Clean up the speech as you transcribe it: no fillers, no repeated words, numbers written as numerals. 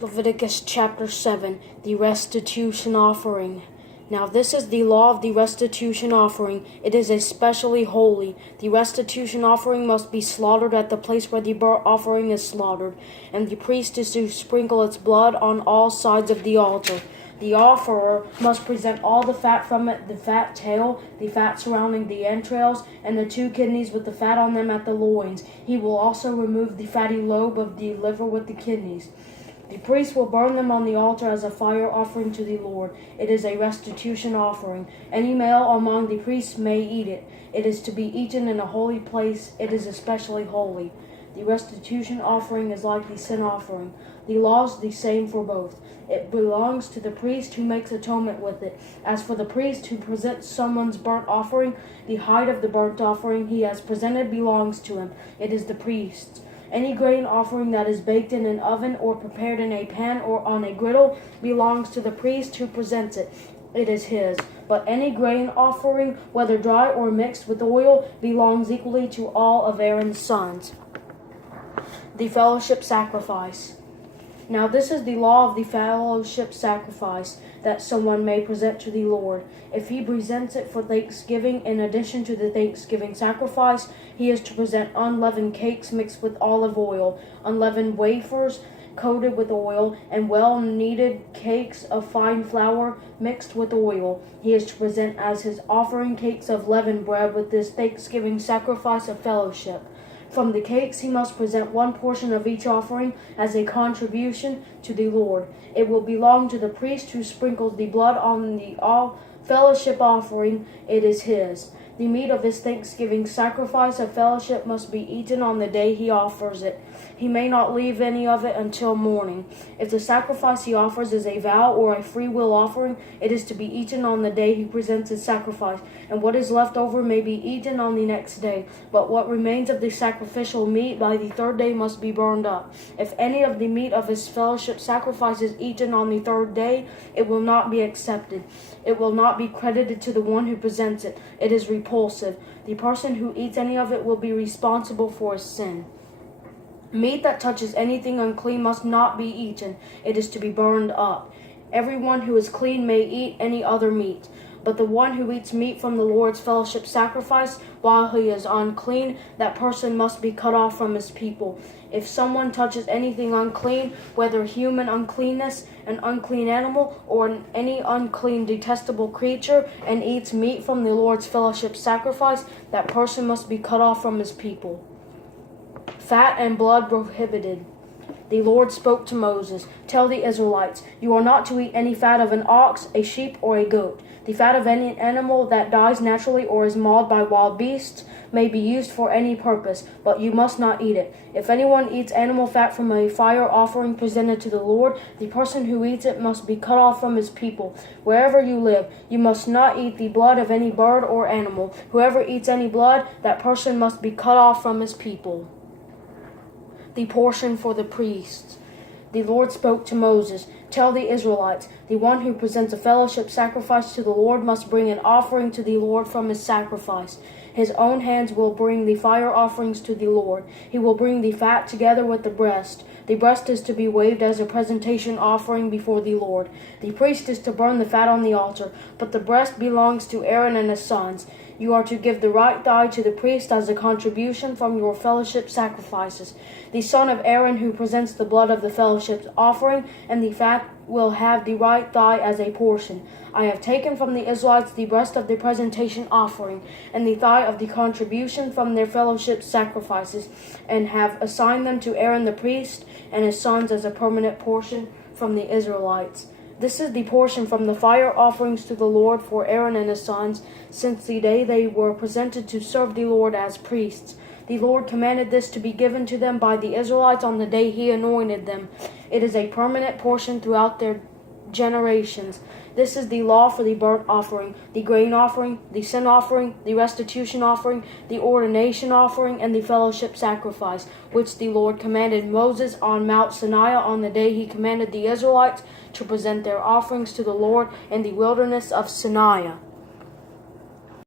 Leviticus Chapter 7, the restitution offering. Now this is the law of the restitution offering. It is especially holy. The restitution offering must be slaughtered at the place where the burnt offering is slaughtered, and the priest is to sprinkle its blood on all sides of the altar. The offerer must present all the fat from it, the fat tail, the fat surrounding the entrails, and the 2 kidneys with the fat on them at the loins. He will also remove the fatty lobe of the liver with the kidneys. The priest will burn them on the altar as a fire offering to the Lord. It is a restitution offering. Any male among the priests may eat it. It is to be eaten in a holy place. It is especially holy. The restitution offering is like the sin offering. The law is the same for both. It belongs to the priest who makes atonement with it. As for the priest who presents someone's burnt offering, the height of the burnt offering he has presented belongs to him. It is the priest's. Any grain offering that is baked in an oven or prepared in a pan or on a griddle belongs to the priest who presents it. It is his. But any grain offering, whether dry or mixed with oil, belongs equally to all of Aaron's sons. The fellowship sacrifice. Now this is the law of the fellowship sacrifice, that someone may present to the Lord. If he presents it for thanksgiving, in addition to the thanksgiving sacrifice, he is to present unleavened cakes mixed with olive oil, unleavened wafers coated with oil, and well-kneaded cakes of fine flour mixed with oil. He is to present as his offering cakes of leavened bread with this thanksgiving sacrifice of fellowship. From the cakes he must present 1 portion of each offering as a contribution to the Lord. It will belong to the priest who sprinkles the blood on the fellowship offering. It is his. The meat of his thanksgiving sacrifice of fellowship must be eaten on the day he offers it. He may not leave any of it until morning. If the sacrifice he offers is a vow or a free will offering, it is to be eaten on the day he presents his sacrifice, and what is left over may be eaten on the next day. But what remains of the sacrificial meat by the 3rd day must be burned up. If any of the meat of his fellowship sacrifice is eaten on the 3rd day, it will not be accepted. It will not be credited to the one who presents it. It is repulsive. The person who eats any of it will be responsible for his sin. Meat that touches anything unclean must not be eaten. It is to be burned up. Everyone who is clean may eat any other meat. But the one who eats meat from the Lord's fellowship sacrifice while he is unclean, that person must be cut off from his people. If someone touches anything unclean, whether human uncleanness, an unclean animal, or any unclean detestable creature, and eats meat from the Lord's fellowship sacrifice, that person must be cut off from his people. Fat and blood prohibited. The Lord spoke to Moses, "Tell the Israelites, you are not to eat any fat of an ox, a sheep, or a goat. The fat of any animal that dies naturally or is mauled by wild beasts may be used for any purpose, but you must not eat it. If anyone eats animal fat from a fire offering presented to the Lord, the person who eats it must be cut off from his people. Wherever you live, you must not eat the blood of any bird or animal. Whoever eats any blood, that person must be cut off from his people." The portion for the priests. The Lord spoke to Moses, "Tell the Israelites, the one who presents a fellowship sacrifice to the Lord must bring an offering to the Lord from his sacrifice. His own hands will bring the fire offerings to the Lord. He will bring the fat together with the breast. The breast is to be waved as a presentation offering before the Lord. The priest is to burn the fat on the altar, but the breast belongs to Aaron and his sons. You are to give the right thigh to the priest as a contribution from your fellowship sacrifices. The son of Aaron who presents the blood of the fellowship offering and the fat will have the right thigh as a portion. I have taken from the Israelites the breast of the presentation offering and the thigh of the contribution from their fellowship sacrifices, and have assigned them to Aaron the priest and his sons as a permanent portion from the Israelites. This is the portion from the fire offerings to the Lord for Aaron and his sons, since the day they were presented to serve the Lord as priests. The Lord commanded this to be given to them by the Israelites on the day he anointed them. It is a permanent portion throughout their generations. This is the law for the burnt offering, the grain offering, the sin offering, the restitution offering, the ordination offering, and the fellowship sacrifice, which the Lord commanded Moses on Mount Sinai on the day he commanded the Israelites to present their offerings to the Lord in the wilderness of Sinai.